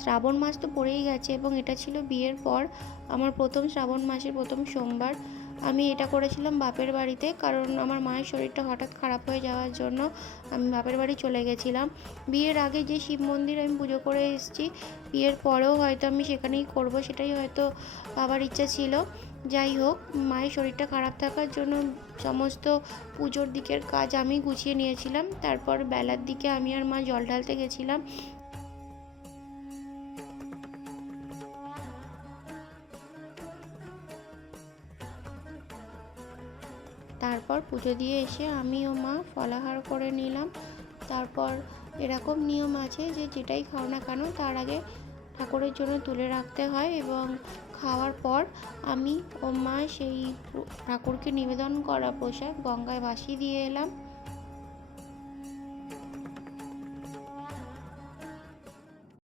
শ্রাবণ মাস তো পড়েই গেছে এবং এটা ছিল বিয়ের পর আমার প্রথম শ্রাবণ মাসের প্রথম সোমবার। আমি এটা করেছিলাম বাপের বাড়িতে, কারণ আমার মায়ের শরীরটা হঠাৎ খারাপ হয়ে যাওয়ার জন্য আমি বাপের বাড়ি চলে গেছিলাম। বিয়ের আগে যে শিব মন্দির আমি পুজো করে এসেছি, বিয়ের পরেও হয়তো আমি সেখানেই করব, সেটাই হয়তো বাবার ইচ্ছা ছিল। যাই হোক, মায়ের শরীরটা খারাপ থাকার জন্য সমস্ত পুজোর দিকের কাজ আমি গুছিয়ে নিয়েছিলাম। তারপর বেলার দিকে আমি আর মা জল ঢালতে গেছিলাম। তারপর পুজো দিয়ে এসে আমি ও মা ফলাহার করে নিলাম। তারপর এরকম নিয়ম আছে যে যেটাই খাও না কেন তার আগে ঠাকুরের জন্য তুলে রাখতে হয়, এবং খাওয়ার পর আমি ও মা সেই ঠাকুরকে নিবেদন করা প্রসাদ গঙ্গায় ভাসিয়ে দিয়ে এলাম।